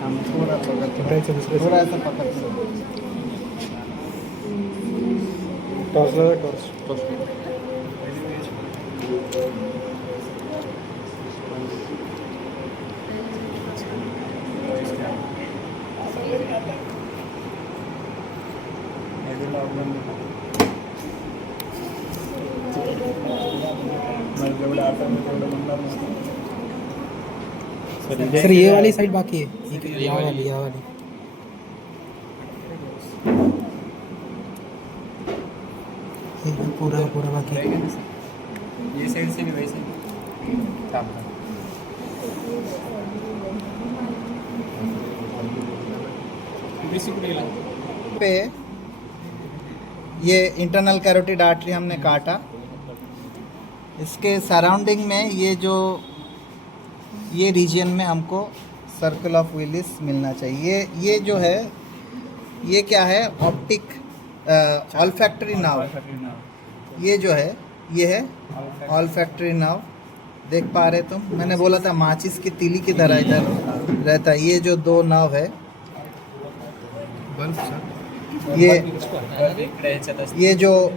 हम थोड़ा थोड़ा ऐसा पकड़ टॉर्च सर ये वाली साइड बाकी है, ठीक है, यहाँ वाली ये पूरा पूरा बाकी है। ये साइड से भी वैसे पे ये इंटरनल कैरोटिड आर्टरी हमने काटा। इसके सराउंडिंग में ये रीजन में हमको सर्कल ऑफ विलिस मिलना चाहिए। ये जो है ये क्या है, ऑप्टिक ऑल्फैक्टरी नर्व। ये जो है ये है ऑल्फैक्टरी नर्व। देख पा रहे तुम, मैंने बोला था माचिस की तीली की तरह इधर रहता है। ये जो दो नर्व है, ये जो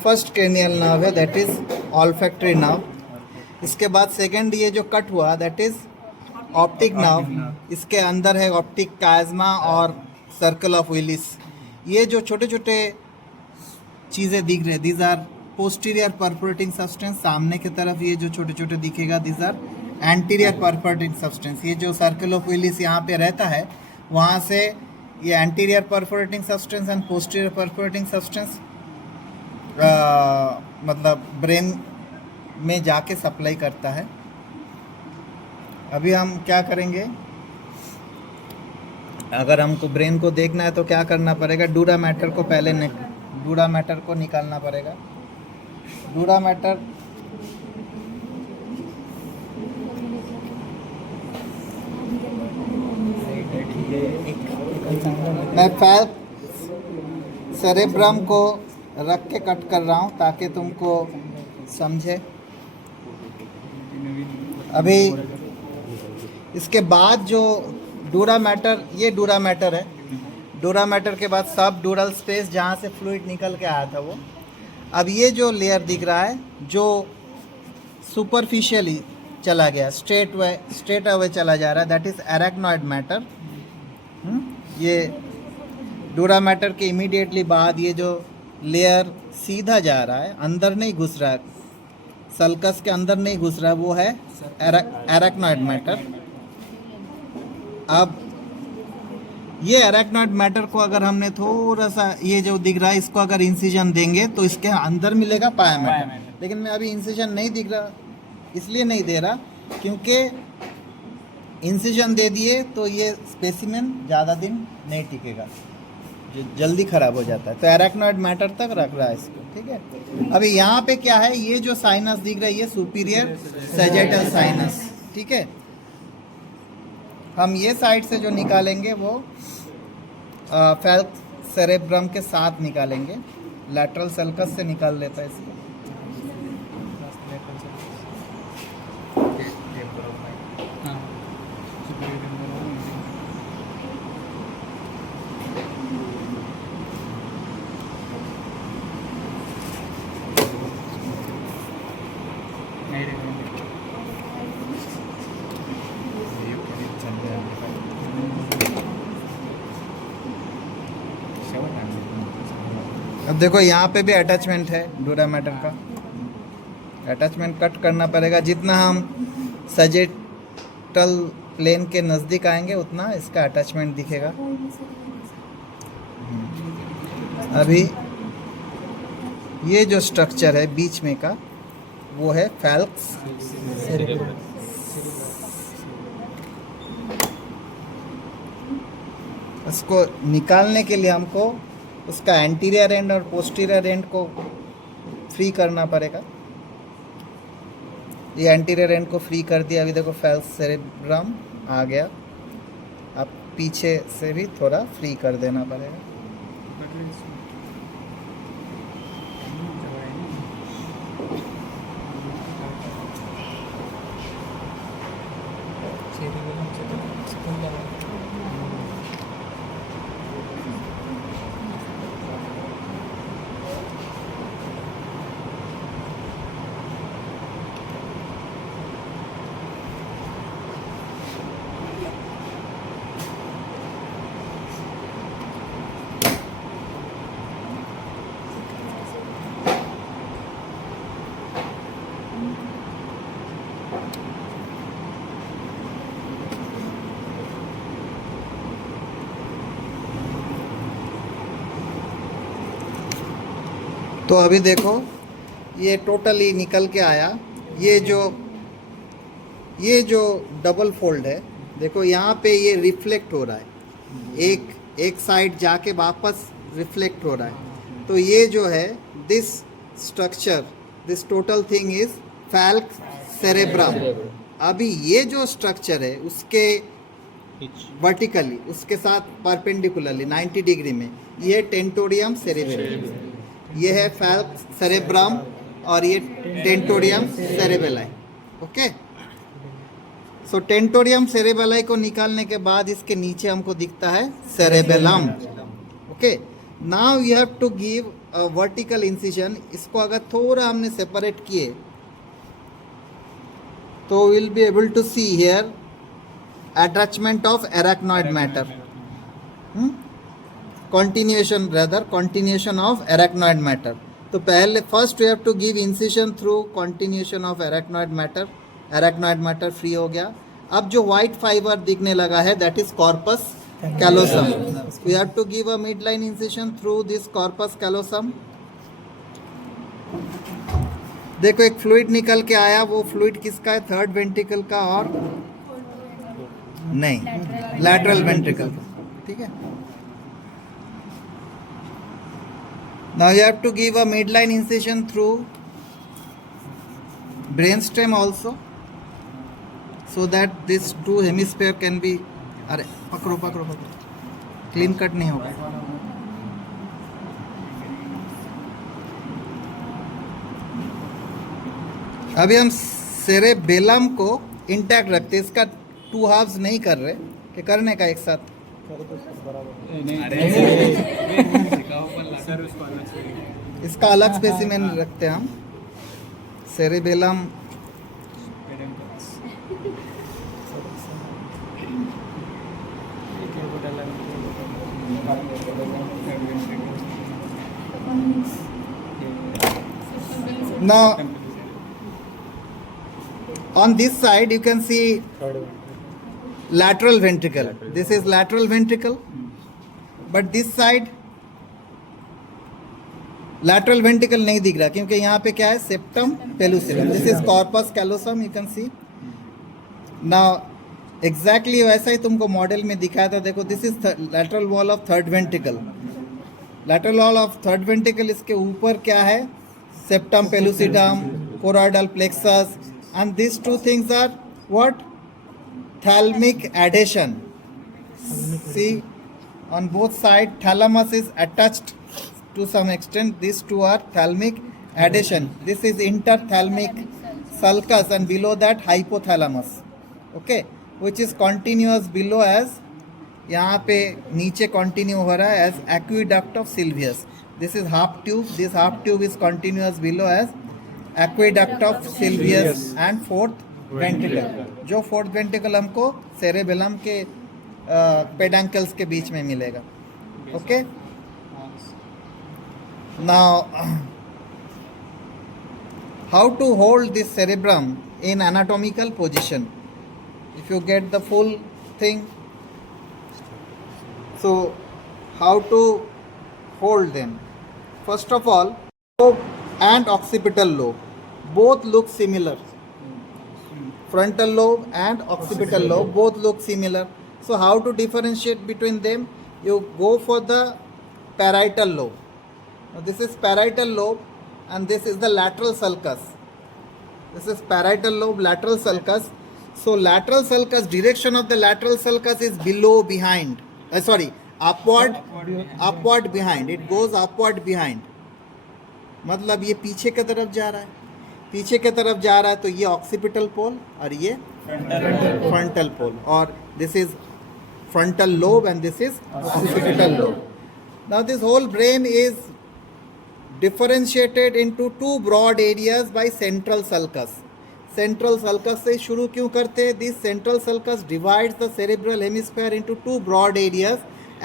फर्स्ट क्रेनियल नर्व है दैट इज ऑल्फैक्टरी नर्व। इसके बाद सेकंड ये जो कट हुआ दैट इज ऑप्टिक नर्व। इसके अंदर है ऑप्टिक कायज़मा और सर्कल ऑफ विलिस। ये जो छोटे छोटे चीज़ें दिख रहे, these are posterior perforating substance. सामने की तरफ ये जो छोटे छोटे दिखेगा these are anterior perforating substance. ये जो सर्कल ऑफ विलिस यहाँ पे रहता है, वहाँ से ये anterior perforating substance and posterior perforating substance मतलब ब्रेन में जाके सप्लाई करता है। अभी हम क्या करेंगे, अगर हमको ब्रेन को देखना है तो क्या करना पड़ेगा, डूरा मैटर को पहले डूरा मैटर को निकालना पड़ेगा। डूरा मैटर मैं सेरेब्रम को रख के कट कर रहा हूँ ताकि तुमको समझे। अभी इसके बाद जो डूरा मैटर, ये डूरा मैटर है। डूरा मैटर के बाद सब डूरल स्पेस जहाँ से फ्लूइड निकल के आया था वो। अब ये जो लेयर दिख रहा है जो सुपरफिशियली चला गया, स्ट्रेट अवे चला जा रहा है, दैट इज एरेक्नॉइड मैटर। ये डूरा मैटर के इमीडिएटली बाद ये जो लेयर सीधा जा रहा है, अंदर नहीं घुस रहा है, सल्कस के अंदर नहीं घुस रहा है, वो है एरेक्नॉइड मैटर। अब ये एरेक्नॉइड मैटर को अगर हमने थोड़ा सा, ये जो दिख रहा है इसको अगर इंसिजन देंगे तो इसके अंदर मिलेगा पाया मैटर। लेकिन मैं अभी इंसिजन नहीं दिख रहा, इसलिए नहीं दे रहा क्योंकि इंसिजन दे दिए तो ये स्पेसिमेन ज़्यादा दिन नहीं टिकेगा, जो जल्दी ख़राब हो जाता है। तो एरेक्नॉइड मैटर तक रख रहा है इसको, ठीक है। अभी यहाँ पे क्या है, ये जो साइनस दिख रहा है ये सुपीरियर सैजिटल साइनस, ठीक है। हम ये साइड से जो निकालेंगे वो फैल्क सेरेब्रम के साथ निकालेंगे। लैटरल सल्कस से निकाल लेता है इसको। अब देखो यहाँ पे भी अटैचमेंट है डूरा मैटर का। अटैचमेंट कट करना पड़ेगा, जितना हम सजेटल प्लेन के नज़दीक आएंगे उतना इसका अटैचमेंट दिखेगा। अभी ये जो स्ट्रक्चर है बीच में का वो है फैल्क्स सेरेब्रम। इसको निकालने के लिए हमको उसका एंटीरियर एंड और पोस्टीरियर एंड को फ्री करना पड़ेगा। ये एंटीरियर एंड को फ्री कर दिया। अभी देखो फैल्क्स सेरेब्रम आ गया। अब पीछे से भी थोड़ा फ्री कर देना पड़ेगा। तो अभी देखो ये टोटली निकल के आया। ये जो डबल फोल्ड है, देखो यहाँ पे ये रिफ्लेक्ट हो रहा है, एक साइड जाके वापस रिफ्लेक्ट हो रहा है। तो ये जो है this structure, this total thing is falx cerebrum. अभी ये जो स्ट्रक्चर है उसके वर्टिकली, उसके साथ परपेंडिकुलरली 90 डिग्री में, ये टेंटोरियम सेरेबेलम, ये है फैल्क सेरेब्रम और ये tentorium cerebelli. Okay, so tentorium cerebelli को निकालने के बाद इसके नीचे हमको दिखता है cerebellum. Okay, now you have to give a vertical incision. इसको अगर थोड़ा हमने सेपरेट किए तो will be able to see here attachment of arachnoid matter, continuation of arachnoid matter. तो पहले first we have to give incision through continuation of arachnoid matter free हो गया। अब जो व्हाइट फाइबर दिखने लगा है that is corpus callosum. We have to give a mid line incision through this corpus callosum. देखो एक फ्लूइड निकल के आया, वो फ्लूइड किसका है? थर्ड वेंट्रिकल का और नहीं, लैटरल वेंट्रिकल का। ठीक है, now you have to give a mid line incision through brain stem also, so that this two hemisphere can be. अरे पकड़ो, क्लीन कट नहीं होगा। अभी हम सेरेबेलम को इंटैक्ट रखते, इसका 2 हाफ्स नहीं कर रहे कि करने का एक साथ। इसका अलग स्पेसिमेन रखते हैं हम। Cerebellum now on this side you can see lateral ventricle. This is lateral ventricle, but this side lateral ventricle नहीं दिख रहा क्योंकि यहाँ पे क्या है? Septum pellucidum. This is corpus callosum, you can see. Now exactly वैसा ही तुमको मॉडल में दिखाया था। देखो this is lateral wall of third ventricle. Lateral wall of third ventricle, इसके ऊपर क्या है? Septum pellucidum, choroidal plexus, and these two things are what? Thalamic adhesion. See, on both sides thalamus is attached to some extent. These two are thalamic adhesion. This is interthalamic sulcus and below that hypothalamus. Okay, which is continuous below as, यहाँ पे नीचे continue हो रहा है as aqueduct of Sylvius. This is half tube. This half tube is continuous below as aqueduct of Sylvius and fourth ventricle. जो fourth ventricle हमको cerebellum के peduncles के बीच में मिलेगा। Okay, now how to hold this cerebrum in anatomical position? If you get the full thing, so how to hold them? First of all, lobe and occipital lobe both look similar. Frontal lobe and occipital lobe both look similar. So how to differentiate between them? You go for the parietal lobe. Now this is parietal lobe and this is the lateral sulcus. This is parietal lobe, lateral sulcus. So lateral sulcus, direction of the lateral sulcus is below, behind. Upward behind. It goes upward behind. मतलब ये पीछे की तरफ जा रहा है, पीछे की तरफ जा रहा है, तो ये ऑक्सीपिटल पोल और ये फ्रंटल पोल, और this is frontal lobe and this is occipital lobe. Now this whole brain is differentiated into two broad areas by central sulcus. Central sulcus से शुरू क्यों करते हैं? This central sulcus divides the cerebral hemisphere into two broad areas.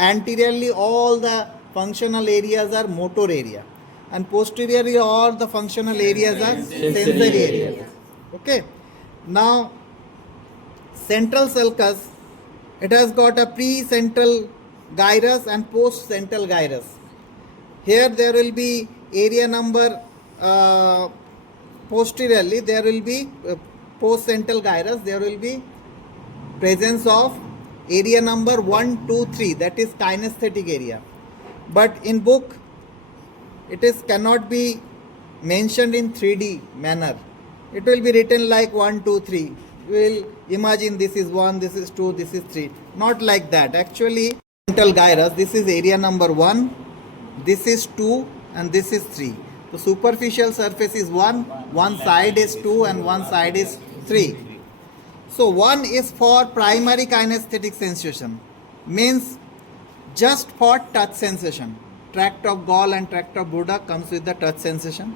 Anteriorly all the functional areas are motor area and posteriorly all the functional areas are sensory areas. Okay. Now central sulcus, it has got a pre-central gyrus and post-central gyrus. Here there will be area number posteriorly there will be post central gyrus, there will be presence of area number 1, 2, 3, that is kinesthetic area. But in book it is cannot be mentioned in 3D manner. It will be written like 1, 2, 3. We will imagine this is 1, this is 2, this is 3. Not like that. Actually, central gyrus, this is area number 1, this is 2, and this is 3. The superficial surface is 1, one side is 2, and one side is 3. So 1 is for primary kinesthetic sensation, means just for touch sensation. Tract of Gall and tract of Buda comes with the touch sensation.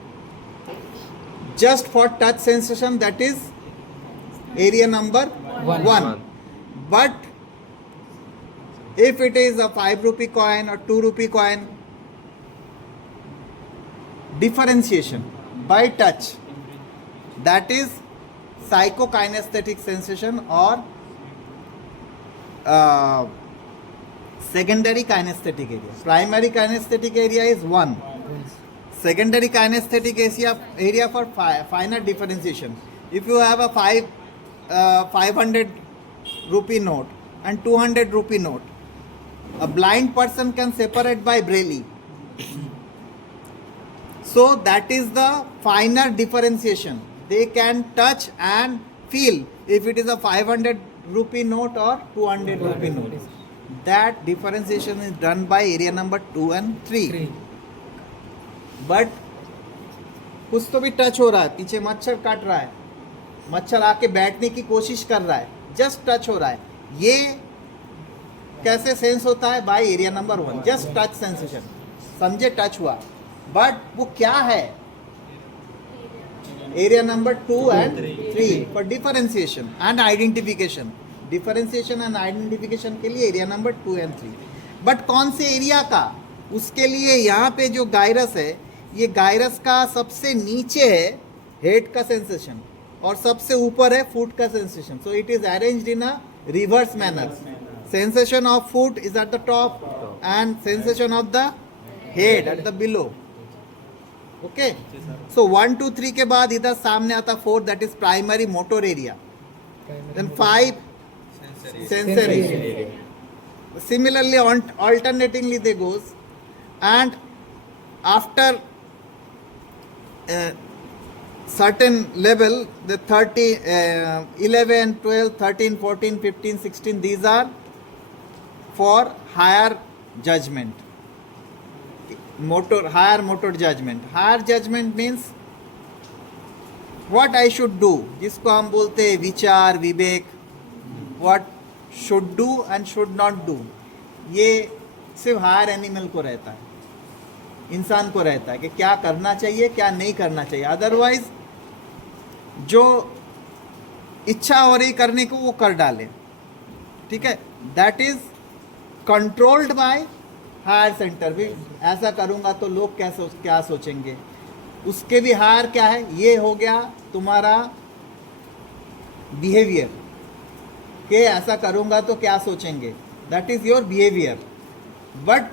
Just for touch sensation, that is area number 1. But if it is a 5 rupee coin or 2 rupee coin, differentiation by touch, that is psychokinesthetic sensation or secondary kinesthetic area. Primary kinesthetic area is 1. Secondary kinesthetic area for finer differentiation. If you have a 500 rupee note and 200 rupee note, a blind person can separate by Braille. So that is the finer differentiation. They can touch and feel if it is a 500 rupee note or 200 rupee note. That differentiation is done by area number 2 and 3. But कुछ तो भी touch हो रहा है, पीछे मच्छर काट रहा है, मच्छर आके बैठने की कोशिश कर रहा है, जस्ट टच हो रहा है. ये कैसे सेंस होता है? By area number 1, just touch sensation. समझे, टच हुआ, बट वो क्या है? Area number 2 and 3 for differentiation and identification. Differentiation and identification के लिए एरिया नंबर 2 and 3. बट कौन से एरिया का? उसके लिए यहाँ पे जो गायरस है, ये गायरस का सबसे नीचे है हेड का सेंसेशन और सबसे ऊपर है फुट का sensation. So it is arranged in a reverse manner. Sensation of foot is at the top and sensation of the head at the below. Okay, so 1, 2, 3 के बाद इधर सामने आता 4, that is primary motor area. Then 5 sensory. Similarly, alternatingly they goes, and after certain level, the 11, 12, 13, 14, 15, 16, these are for higher judgment. Higher motor judgment. Higher judgment means what I should do, जिसको हम बोलते हैं विचार, विवेक. What should do and should not do, ये सिर्फ higher animal को रहता है, इंसान को रहता है कि क्या करना चाहिए, क्या नहीं करना चाहिए. अदरवाइज जो इच्छा हो रही करने को वो कर डाले. ठीक है, that is controlled by higher centre. भी ऐसा करूँगा तो लोग क्या सोचेंगे, उसके भी हायर क्या है. ये हो गया तुम्हारा बिहेवियर कि ऐसा करूँगा तो क्या सोचेंगे, that is your behaviour. But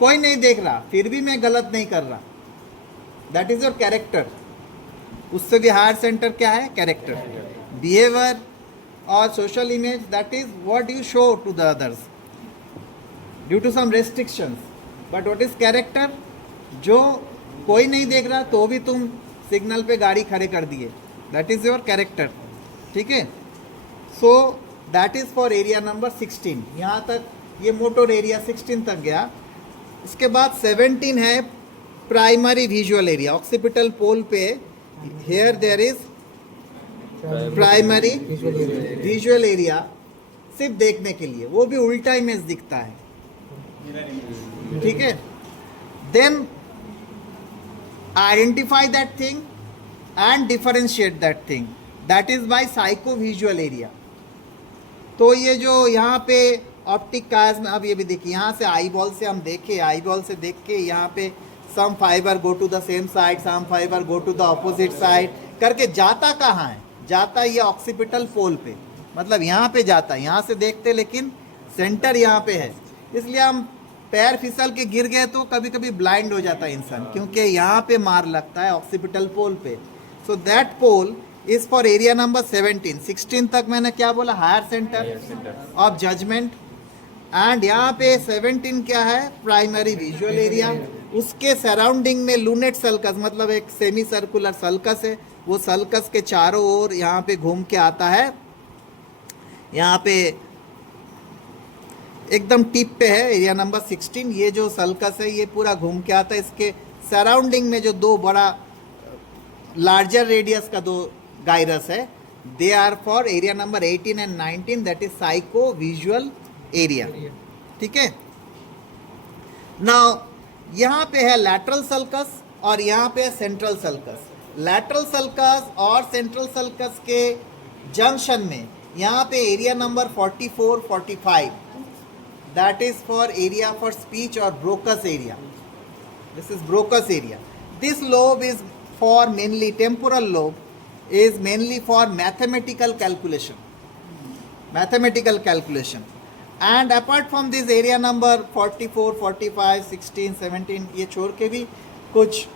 कोई नहीं देख रहा, फिर भी मैं गलत नहीं कर रहा, दैट इज़ योर कैरेक्टर. उससे भी हायर सेंटर क्या है? कैरेक्टर. बिहेवियर और social image, that is what you show to the others due to some restrictions. But what is character? जो कोई नहीं देख रहा तो भी तुम सिग्नल पे गाड़ी खड़े कर दिए, दैट इज़ योर कैरेक्टर. ठीक है, so that is for area number 16. यहाँ तक ये मोटर एरिया 16 तक गया. इसके बाद 17 है primary visual area. Occipital pole पे here there is primary visual area, सिर्फ देखने के लिए, वो भी उल्टा इमेज दिखता है. ठीक है, then identify that thing and differentiate that thing, that is by psycho visual area. तो ये जो यहाँ पे ऑप्टिक काज में, अब ये भी देखिए, यहाँ से आई बॉल से हम देखे, आई बॉल से देख के यहाँ पे some fiber go to the same side, some fiber go to the opposite side करके जाता कहाँ है? जाता ये ऑक्सीपिटल पोल पे, मतलब यहाँ पे जाता है. यहाँ से देखते लेकिन सेंटर यहाँ पे है, इसलिए हम पैर फिसल के गिर गए तो कभी कभी ब्लाइंड हो जाता है इंसान, क्योंकि यहाँ पे मार लगता है ऑक्सीपिटल पोल पे. So that pole is for area number 17. 16 तक मैंने क्या बोला, higher centre of judgement. And यहाँ पे 17 क्या है, प्राइमरी विजुअल एरिया. उसके सराउंडिंग में लूनेट सल्कस, मतलब एक सेमी सर्कुलर सल्कस है. वो सल्कस के चारों ओर यहाँ पे घूम के आता है. यहाँ पे एकदम टिप पे है एरिया नंबर 16. ये जो सल्कस है ये पूरा घूम के आता है. इसके सराउंडिंग में जो दो बड़ा लार्जर रेडियस का दो गायरस है, they are for area number 18 and 19, that is psycho visual area. ठीक है. नाउ यहाँ पे है लैटरल सल्कस और यहाँ पे है सेंट्रल सल्कस. लैटरल सल्कस और सेंट्रल सल्कस के जंक्शन में यहाँ पे area number 44, 45, that is for area for speech or Broca's area. This is Broca's area. This lobe is for mainly, temporal lobe is mainly for mathematical calculation. Mathematical calculation. And apart from this area number 44, 45, 16, 17, ये छोड़ के भी कुछ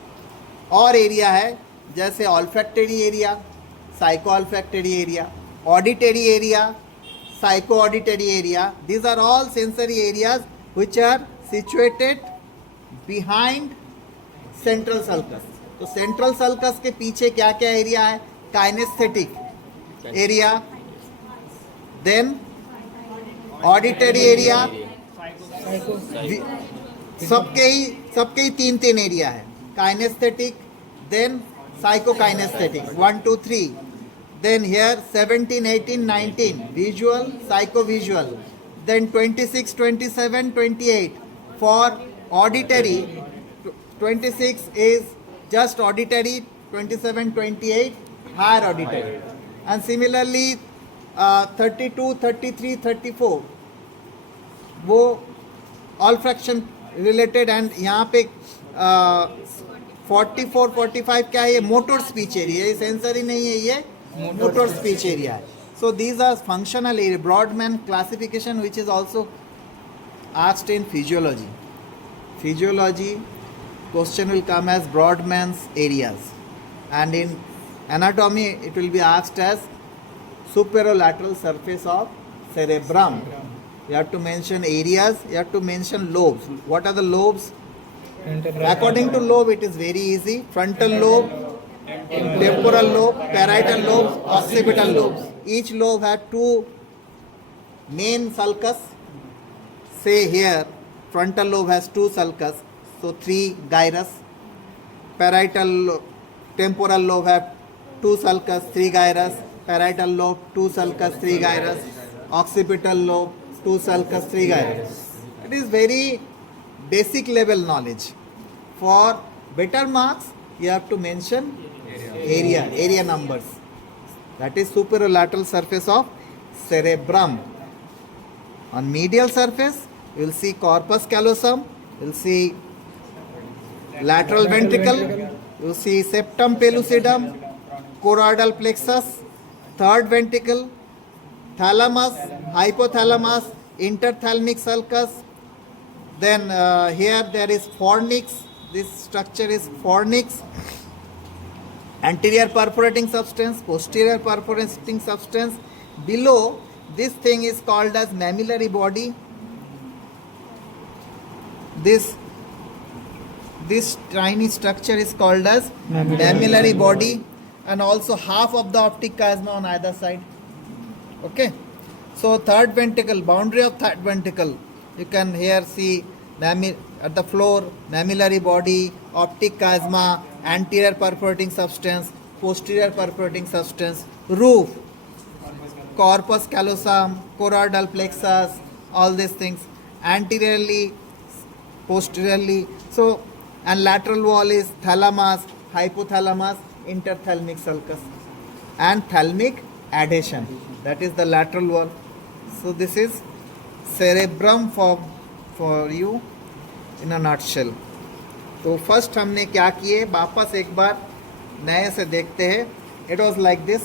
और area है, जैसे olfactory area, psycho-olfactory area, auditory area, psycho-auditory area. These are all sensory areas which are situated behind central sulcus. तो central sulcus के पीछे क्या क्या एरिया है, kinesthetic area, then auditory area, सबके ही तीन एरिया है, kinesthetic, then psycho-kinesthetic, 1, 2, 3. Then here 17, 18, 19, visual, psycho-visual. Then 26, 27, 28 for auditory. 26 is just auditory, 27, 28 higher auditory. And similarly 32, 33, 34 वो olfaction related. and यहाँ पे 44, 45 क्या है, ये motor speech area, ये sensory नहीं है, ये motor speech area. So these are functional area, Brodmann classification, which is also asked in physiology. Physiology question will come as Brodmann's areas, and in anatomy it will be asked as superolateral surface of cerebrum. You have to mention areas, you have to mention lobes. What are the lobes? According to lobe it is very easy. Frontal lobe, temporal lobe, parietal lobe, occipital lobes. Each lobe has two main sulcus. Say here, frontal lobe has two sulcus, so 3 gyrus. Temporal lobe have 2 sulcus, 3 gyrus. Parietal lobe 2 sulcus, 3 gyrus. Occipital lobe 2 sulcus, 3 gyrus. It is very basic level knowledge. For better marks, you have to mention area numbers. That is superolateral surface of cerebrum. On medial surface, you will see corpus callosum, you will see lateral ventricle, you will see septum pellucidum, choroidal plexus, third ventricle, thalamus, hypothalamus, interthalamic sulcus. Then here there is fornix. This structure is fornix. Anterior perforating substance, posterior perforating substance. Below this thing is called as mammillary body. This tiny structure is called as mammillary body, and also half of the optic chiasma on either side. Okay. So third ventricle, boundary of third ventricle, you can here see at the floor, mammillary body, optic chiasma, anterior perforating substance, posterior perforating substance, roof, corpus callosum, choroidal plexus, all these things, anteriorly, posteriorly. So, and lateral wall is thalamus, hypothalamus, interthalamic sulcus, and thalamic adhesion. That is the lateral wall. So this is cerebrum for you in a nutshell. तो first हमने क्या किए, वापस एक बार नए से देखते हैं. It was like this.